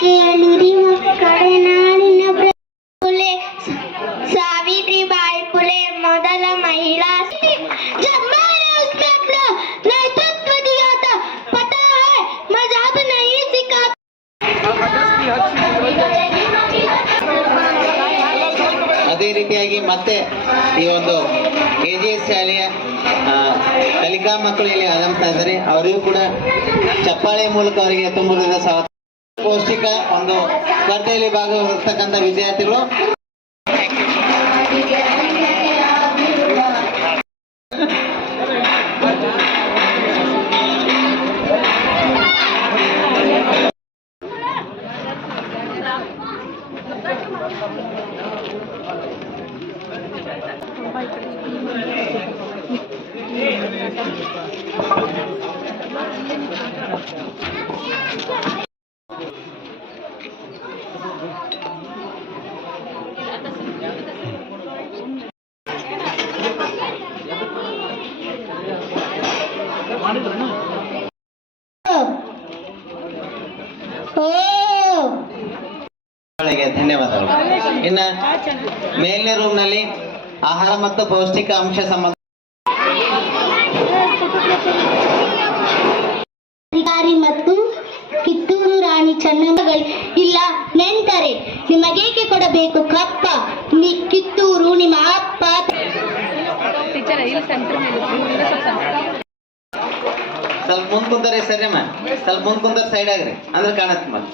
ಕೇಳಿರಿ ಮಕ್ಕಳೇ, ನಾಡಿನ ಫುಲೆ ಸಾವಿತ್ರಿಬಾಯಿ ಫುಲೆ ಮೊದಲ महिला जब मैंने उसमें अपना नेतृत्व दिया था, पता है मजहब नहीं सिखाता। ಅದೇ ರೀತಿಯಾಗಿ ಮತ್ತೆ ಈ ಒಂದು KGS ಶಾಲೆಯ ಕಲಿಕಾ ಮಕ್ಕಳು ಇಲ್ಲಿ ಆಗಮಿಸ್ತಾ ಇದ್ದಾರೆ. ಅವರಿಗೂ ಕೂಡ ಚಪ್ಪಾಳೆ ಮೂಲಕ ಅವರಿಗೆ ತುಂಬುವುದರಿಂದ ಸ್ವಾಗತ. ಪೌಷ್ಟಿಕ ಒಂದು ಸ್ಪರ್ಧೆಯಲ್ಲಿ ಭಾಗವಹಿಸ್ತಕ್ಕಂಥ ವಿದ್ಯಾರ್ಥಿಗಳು ಧನ್ಯವಾದಗಳು. ಇನ್ನು ಮೇಲಿನ ರೂಮ್ ನಲ್ಲಿ ಆಹಾರ ಮತ್ತು ಪೌಷ್ಟಿಕ ಅಂಶ ಸಂಬಂಧ ಅಧಿಕಾರಿ ಮತ್ತು ಕಿತ್ತೂರು ರಾಣಿ ಚೆನ್ನಮ್ಮಗಳು ಇಲ್ಲ ನೆಂಟರೆ ನಿಮಗೇಕೆ ಕೊಡಬೇಕು ಕಪ್ಪ, ಕಿತ್ತೂರು ನಿಮ್ಮ ಅಪ್ಪ. ಸ್ವಲ್ಪ ಮುಂದ್ ಕುಂತಾರೆ ಸರಿಯಮ್ಮ, ಸ್ವಲ್ಪ ಮುಂದ್ ಕುಂತಾರೆ ಸೈಡ್ ಆಗ್ರಿ ಅಂದ್ರೆ ಕಾಣತ್ತೆ ಮತ್ತೆ.